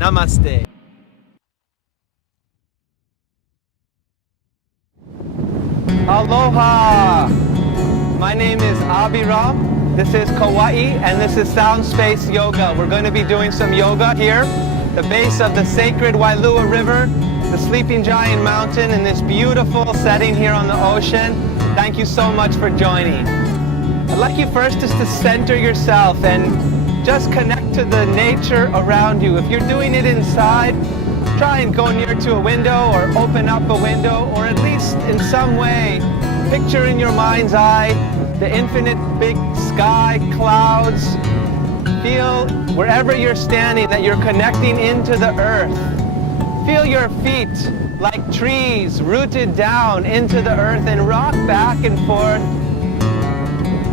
Namaste. Aloha! My name is Abhiram. This is Kauai, and this is Sound Space Yoga. We're going to be doing some yoga here, the base of the sacred Wailua River, the Sleeping Giant Mountain, in this beautiful setting here on the ocean. Thank you so much for joining. I'd like you first just to center yourself and just connect to the nature around you. If you're doing it inside, try and go near to a window or open up a window, or at least in some way picture in your mind's eye the infinite big sky, clouds. Feel wherever you're standing that you're connecting into the earth. Feel your feet like trees rooted down into the earth and rock back and forth.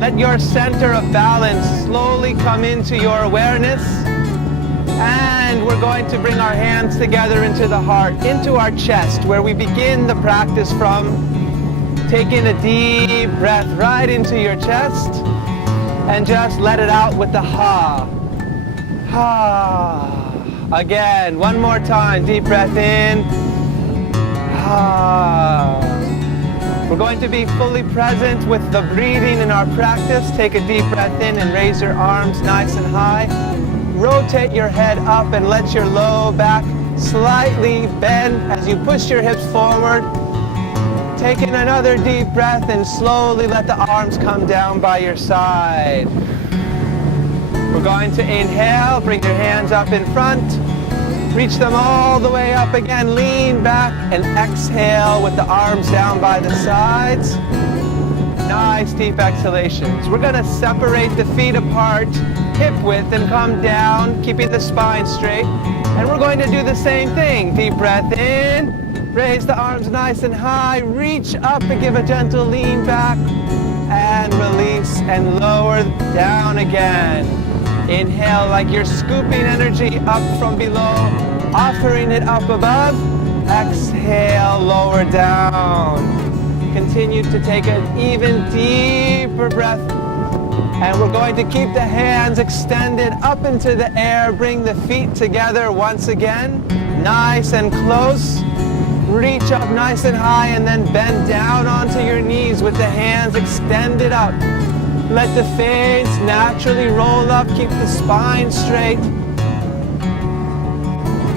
Let your center of balance slowly come into your awareness. And we're going to bring our hands together into the heart, into our chest, where we begin the practice from. Taking a deep breath right into your chest and just let it out with the ha. Ha. Again, one more time. Deep breath in. Ha. We're going to be fully present with the breathing in our practice. Take a deep breath in and raise your arms nice and high. Rotate your head up and let your low back slightly bend as you push your hips forward. Taking another deep breath and slowly let the arms come down by your side. We're going to inhale, bring your hands up in front. Reach them all the way up again, lean back and exhale with the arms down by the sides. Nice deep exhalations. We're going to separate the feet apart, hip width, and come down, keeping the spine straight. And we're going to do the same thing. Deep breath in, raise the arms nice and high, reach up and give a gentle lean back, and release and lower down again. Inhale like you're scooping energy up from below, offering it up above. Exhale, lower down. Continue to take an even deeper breath. And we're going to keep the hands extended up into the air. Bring the feet together once again, nice and close. Reach up nice and high and then bend down onto your knees with the hands extended up. Let the face naturally roll up. Keep the spine straight.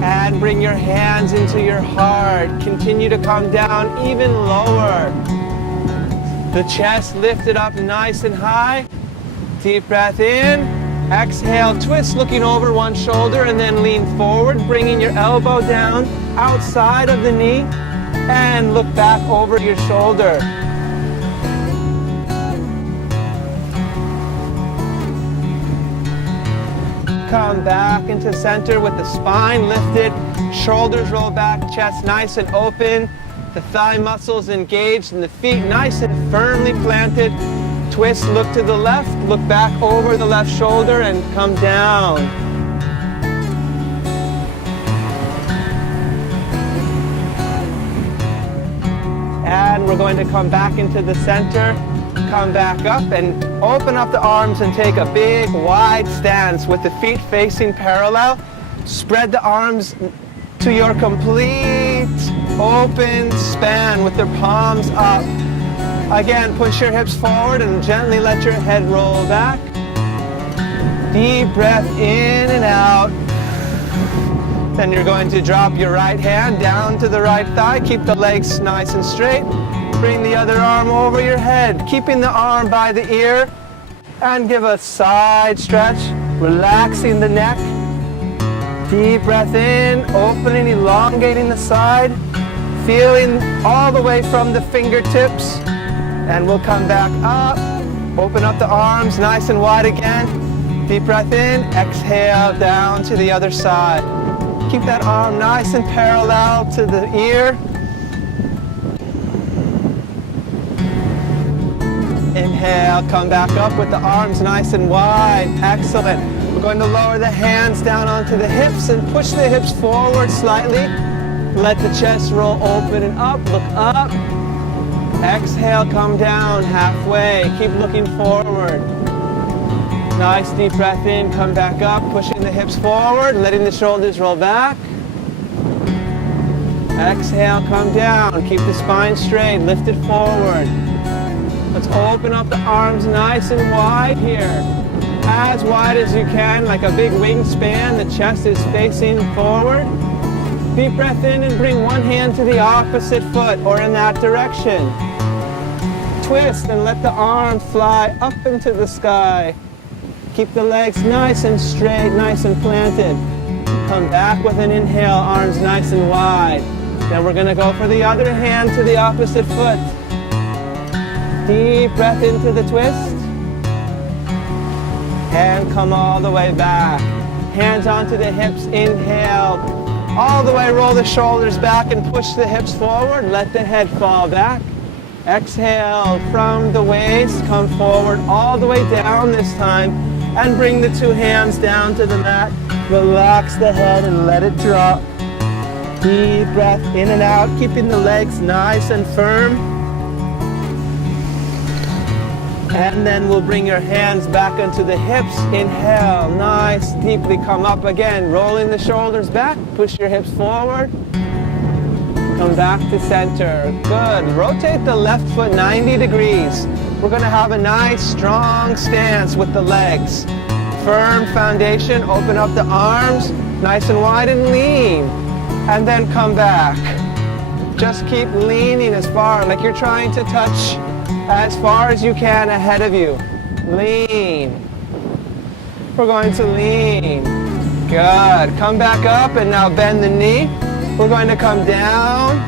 And bring your hands into your heart. Continue to come down even lower. The chest lifted up nice and high. Deep breath in. Exhale, twist, looking over one shoulder and then lean forward, bringing your elbow down outside of the knee and look back over your shoulder. Come back into center with the spine lifted, shoulders roll back, chest nice and open, the thigh muscles engaged and the feet nice and firmly planted. Twist, look to the left, look back over the left shoulder and come down. And we're going to come back into the center. Come back up and open up the arms and take a big wide stance with the feet facing parallel. Spread the arms to your complete open span with their palms up. Again, push your hips forward and gently let your head roll back. Deep breath in and out. Then you're going to drop your right hand down to the right thigh. Keep the legs nice and straight. Bring the other arm over your head, keeping the arm by the ear, and give a side stretch, relaxing the neck. Deep breath in, opening, elongating the side, feeling all the way from the fingertips, and we'll come back up, open up the arms nice and wide again. Deep breath in, exhale down to the other side. Keep that arm nice and parallel to the ear. Inhale, come back up with the arms nice and wide. Excellent. We're going to lower the hands down onto the hips and push the hips forward slightly. Let the chest roll open and up. Look up. Exhale, come down halfway. Keep looking forward. Nice deep breath in, come back up, pushing the hips forward, letting the shoulders roll back. Exhale, come down, keep the spine straight, lift it forward. Let's open up the arms nice and wide here. As wide as you can, like a big wingspan, the chest is facing forward. Deep breath in and bring one hand to the opposite foot or in that direction. Twist and let the arm fly up into the sky. Keep the legs nice and straight, nice and planted. Come back with an inhale, arms nice and wide. Then we're going to go for the other hand to the opposite foot. Deep breath into the twist. And come all the way back. Hands onto the hips, inhale. All the way, roll the shoulders back and push the hips forward. Let the head fall back. Exhale from the waist, come forward all the way down this time. And bring the two hands down to the mat. Relax the head and let it drop. Deep breath in and out, keeping the legs nice and firm. And then we'll bring your hands back onto the hips. Inhale, nice, deeply come up again. Rolling the shoulders back, push your hips forward. Come back to center. Good. Rotate the left foot 90 degrees. We're going to have a nice, strong stance with the legs. Firm foundation, open up the arms, nice and wide and lean. And then come back. Just keep leaning as far, like you're trying to touch as far as you can ahead of you. Lean. We're going to lean. Good. Come back up and now bend the knee. We're going to come down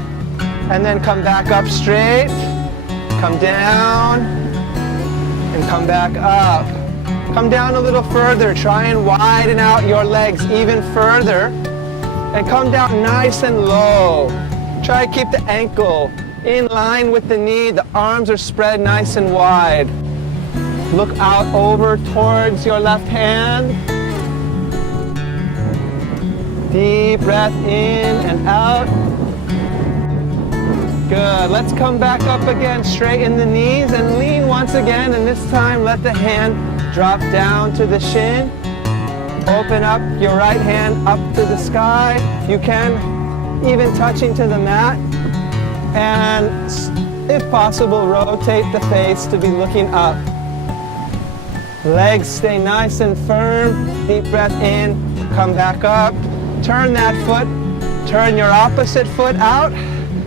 and then come back up straight. Come down and come back up. Come down a little further. Try and widen out your legs even further. And come down nice and low. Try to keep the ankle in line with the knee. The arms are spread nice and wide. Look out over towards your left hand. Deep breath in and out. Good. Let's come back up again. Straighten the knees and lean once again. And this time let the hand drop down to the shin. Open up your right hand up to the sky. You can even touching to the mat. And if possible, rotate the face to be looking up. Legs stay nice and firm. Deep breath in. Come back up. Turn that foot. Turn your opposite foot out.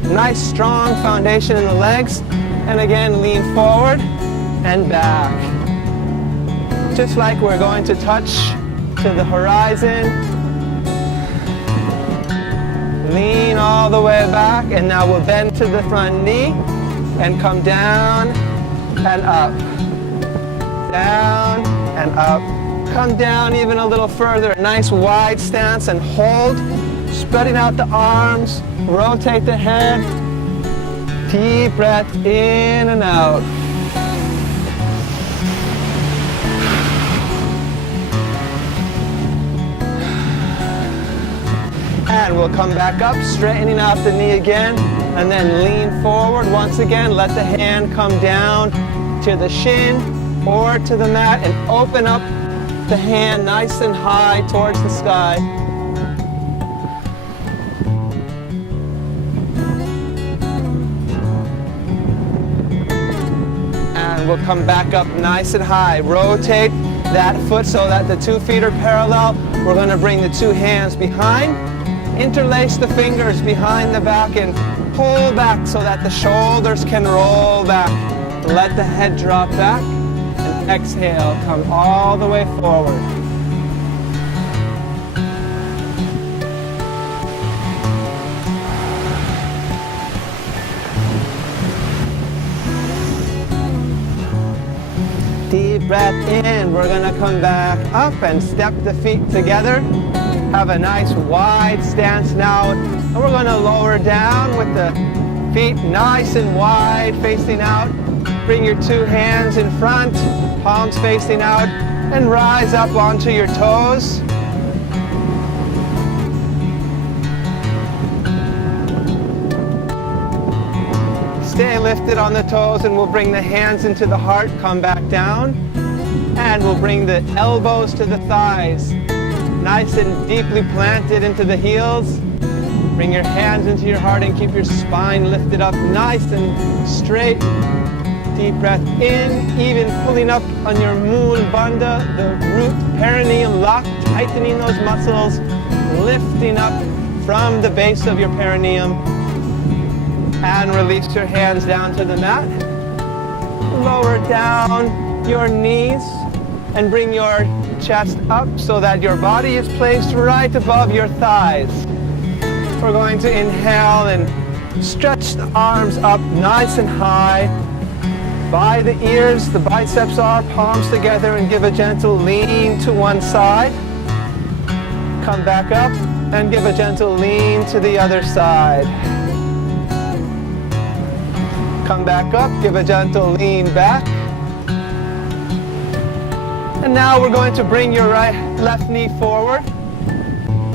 Nice strong foundation in the legs. And again, lean forward and back. Just like we're going to touch to the horizon. Lean all the way back, and now we'll bend to the front knee and come down and up. Down and up. Come down even a little further. Nice wide stance and hold. Spreading out the arms. Rotate the head. Deep breath in and out. And we'll come back up, straightening out the knee again, and then lean forward once again. Let the hand come down to the shin or to the mat and open up the hand nice and high towards the sky. And we'll come back up nice and high. Rotate that foot so that the 2 feet are parallel. We're going to bring the 2 hands behind. Interlace the fingers behind the back and pull back so that the shoulders can roll back. Let the head drop back and exhale. Come all the way forward. Deep breath in. We're going to come back up and step the feet together. Have a nice wide stance now. And we're going to lower down with the feet nice and wide facing out. Bring your 2 hands in front, palms facing out, and rise up onto your toes. Stay lifted on the toes, and we'll bring the hands into the heart. Come back down. And we'll bring the elbows to the thighs, nice and deeply planted into the heels. Bring your hands into your heart and keep your spine lifted up nice and straight. Deep breath in, even pulling up on your moon bandha, the root perineum lock, tightening those muscles, lifting up from the base of your perineum. And release your hands down to the mat. Lower down your knees and bring your chest up so that your body is placed right above your thighs. We're going to inhale and stretch the arms up nice and high. By the ears, the biceps are palms together, and give a gentle lean to one side. Come back up and give a gentle lean to the other side. Come back up, give a gentle lean back. And now we're going to bring your left knee forward.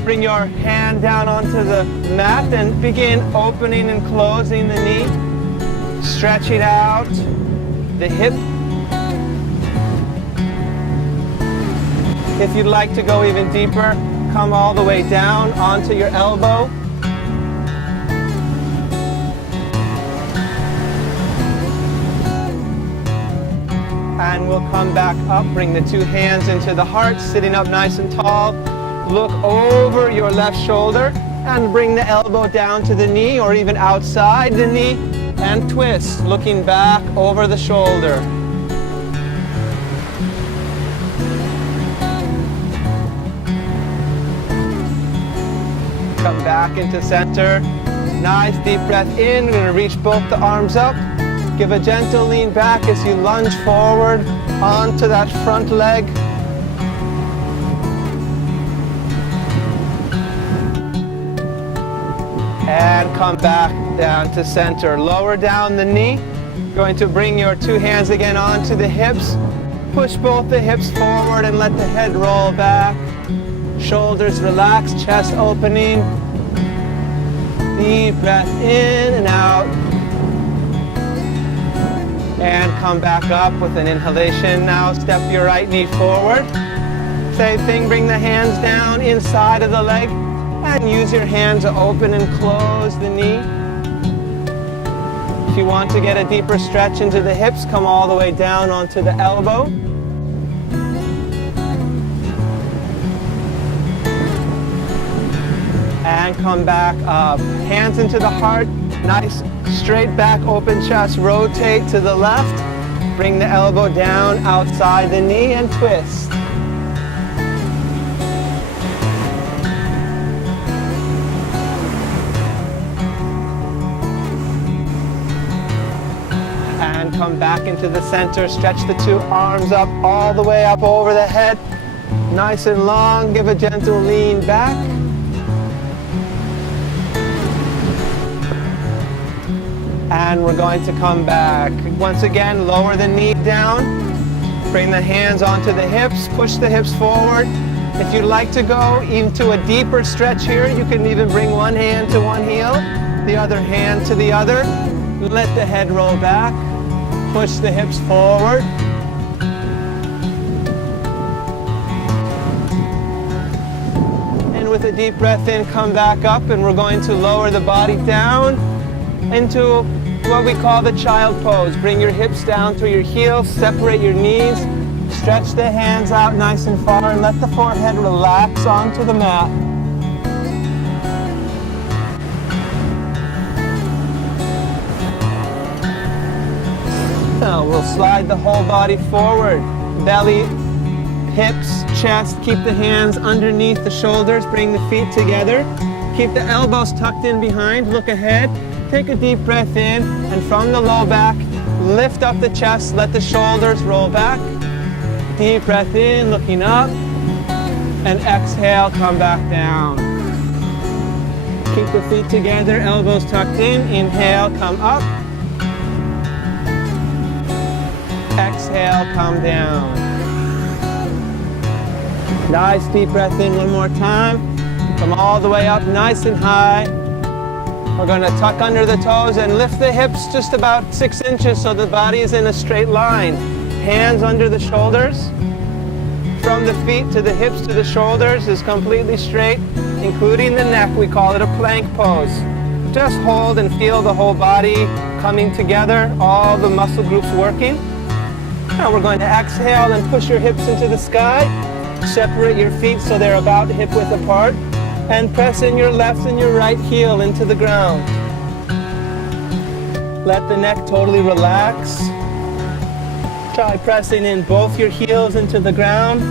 Bring your hand down onto the mat and begin opening and closing the knee. Stretching out the hip. If you'd like to go even deeper, come all the way down onto your elbow. And we'll come back up, bring the two hands into the heart, sitting up nice and tall. Look over your left shoulder and bring the elbow down to the knee or even outside the knee and twist, looking back over the shoulder. Come back into center. Nice deep breath in. We're going to reach both the arms up. Give a gentle lean back as you lunge forward onto that front leg. And come back down to center. Lower down the knee. Going to bring your two hands again onto the hips. Push both the hips forward and let the head roll back. Shoulders relaxed, chest opening. Deep breath in and out. And come back up with an inhalation. Now step your right knee forward. Same thing, bring the hands down inside of the leg and use your hand to open and close the knee. If you want to get a deeper stretch into the hips, come all the way down onto the elbow. And come back up. Hands into the heart. Nice straight back, open chest. Rotate to the left. Bring the elbow down outside the knee and twist. And come back into the center. Stretch the two arms up all the way up over the head. Nice and long. Give a gentle lean back. And we're going to come back. Once again, lower the knee down. Bring the hands onto the hips. Push the hips forward. If you'd like to go into a deeper stretch here, you can even bring one hand to one heel, the other hand to the other. Let the head roll back. Push the hips forward. And with a deep breath in, come back up, and we're going to lower the body down into what we call the child pose. Bring your hips down through your heels, separate your knees, stretch the hands out nice and far, and let the forehead relax onto the mat. Now we'll slide the whole body forward. Belly, hips, chest. Keep the hands underneath the shoulders. Bring the feet together. Keep the elbows tucked in behind. Look ahead. Take a deep breath in, and from the low back, lift up the chest, let the shoulders roll back. Deep breath in, looking up, and exhale, come back down. Keep the feet together, elbows tucked in. Inhale, come up. Exhale, come down. Nice deep breath in one more time. Come all the way up, nice and high. We're going to tuck under the toes and lift the hips just about 6 inches so the body is in a straight line. hands under the shoulders. From the feet to the hips to the shoulders is completely straight, including the neck. We call it a plank pose. Just hold and feel the whole body coming together, all the muscle groups working. Now we're going to exhale and push your hips into the sky. Separate your feet so they're about hip width apart. And press in your left and your right heel into the ground. Let the neck totally relax. Try pressing in both your heels into the ground.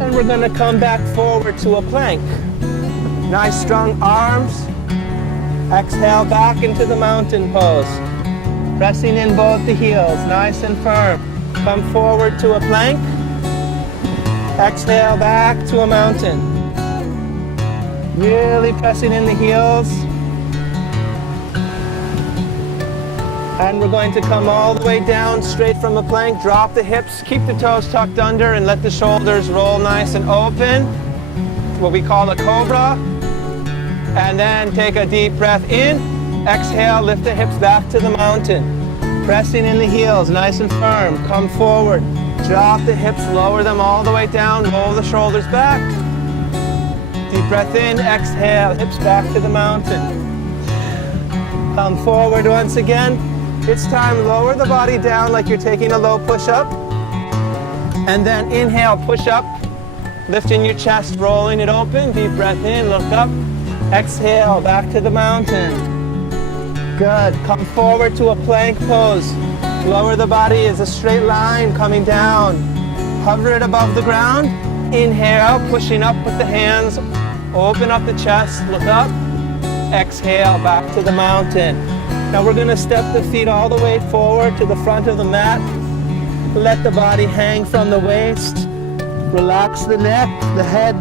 And we're going to come back forward to a plank. Nice strong arms. Exhale back into the mountain pose. Pressing in both the heels, nice and firm. Come forward to a plank. Exhale back to a mountain. Really pressing in the heels. And we're going to come all the way down straight from a plank. Drop the hips, keep the toes tucked under, and let the shoulders roll nice and open. What we call a cobra. And then take a deep breath in. Exhale, lift the hips back to the mountain. Pressing in the heels, nice and firm. Come forward. Drop the hips, lower them all the way down. Roll the shoulders back. Deep breath in, exhale, hips back to the mountain. Come forward once again. It's time, lower the body down like you're taking a low push-up. And then inhale, push up. Lifting your chest, rolling it open. Deep breath in, look up. Exhale, back to the mountain. Good. Come forward to a plank pose. Lower the body as a straight line coming down. Hover it above the ground. Inhale, pushing up with the hands. Open up the chest, look up. Exhale, back to the mountain. Now we're going to step the feet all the way forward to the front of the mat. Let the body hang from the waist. Relax the neck, the head,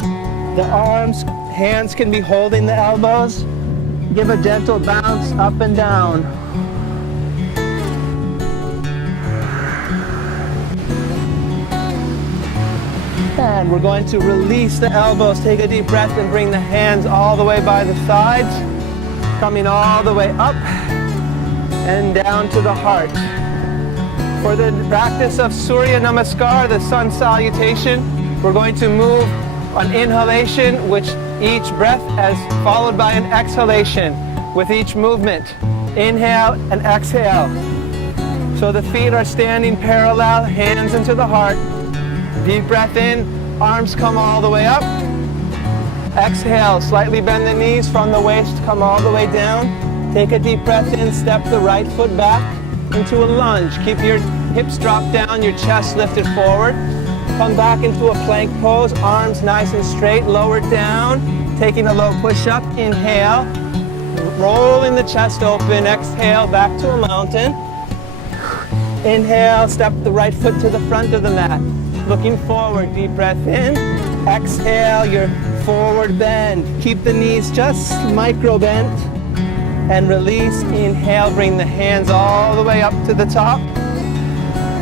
the arms. Hands can be holding the elbows. Give a gentle bounce up and down. And we're going to release the elbows. Take a deep breath and bring the hands all the way by the sides. Coming all the way up and down to the heart. For the practice of Surya Namaskar, the Sun Salutation, we're going to move on inhalation, which each breath is followed by an exhalation with each movement. Inhale and exhale. So the feet are standing parallel, hands into the heart. Deep breath in, arms come all the way up. Exhale, slightly bend the knees from the waist, come all the way down. Take a deep breath in, step the right foot back into a lunge. Keep your hips dropped down, your chest lifted forward. Come back into a plank pose, arms nice and straight, lower down. Taking a low push-up, inhale. Rolling the chest open, exhale, back to a mountain. Inhale, step the right foot to the front of the mat. Looking forward, deep breath in. Exhale, your forward bend. Keep the knees just micro bent. And release, inhale, bring the hands all the way up to the top.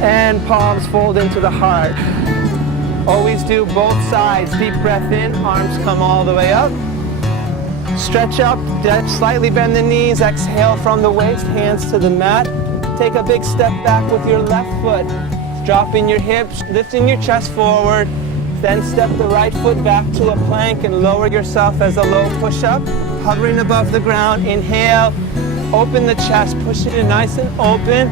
And palms fold into the heart. Always do both sides. Deep breath in, arms come all the way up. Stretch up, slightly bend the knees. Exhale from the waist, hands to the mat. Take a big step back with your left foot. Dropping your hips, lifting your chest forward. Then step the right foot back to a plank and lower yourself as a low push-up. Hovering above the ground, inhale. Open the chest, pushing it nice and open.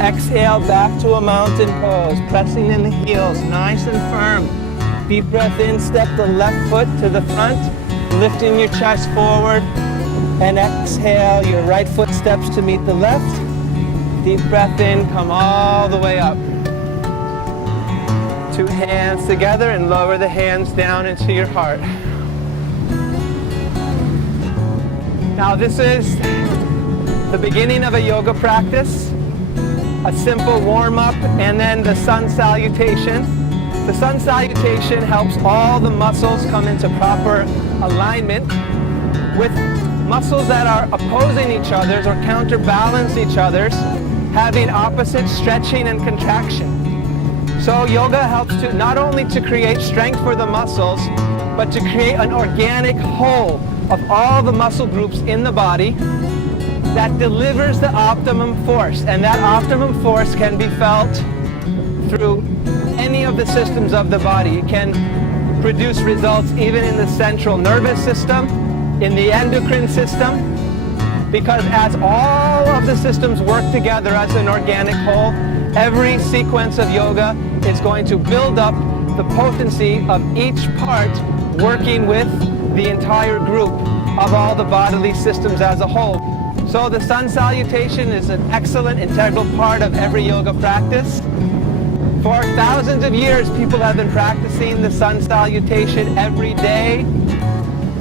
Exhale, back to a mountain pose, pressing in the heels, nice and firm. Deep breath in, step the left foot to the front, lifting your chest forward. And exhale, your right foot steps to meet the left. Deep breath in, come all the way up. Two hands together and lower the hands down into your heart. Now this is the beginning of a yoga practice. A simple warm-up, and then the Sun Salutation. The Sun Salutation helps all the muscles come into proper alignment with muscles that are opposing each other's or counterbalance each other's, having opposite stretching and contraction. So yoga helps to not only to create strength for the muscles, but to create an organic whole of all the muscle groups in the body. that delivers the optimum force. And that optimum force can be felt through any of the systems of the body. It can produce results even in the central nervous system, in the endocrine system, because as all of the systems work together as an organic whole, every sequence of yoga is going to build up the potency of each part working with the entire group of all the bodily systems as a whole. So the Sun Salutation is an excellent integral part of every yoga practice. For thousands of years, people have been practicing the Sun Salutation every day.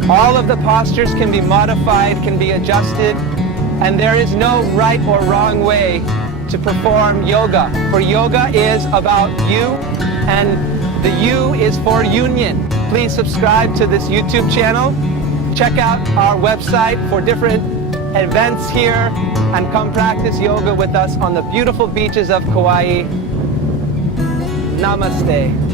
All of the postures can be modified, can be adjusted, and there is no right or wrong way to perform yoga. For yoga is about you, and the U is for union. Please subscribe to this YouTube channel. Check out our website for different events here, and come practice yoga with us on the beautiful beaches of Kauai. Namaste.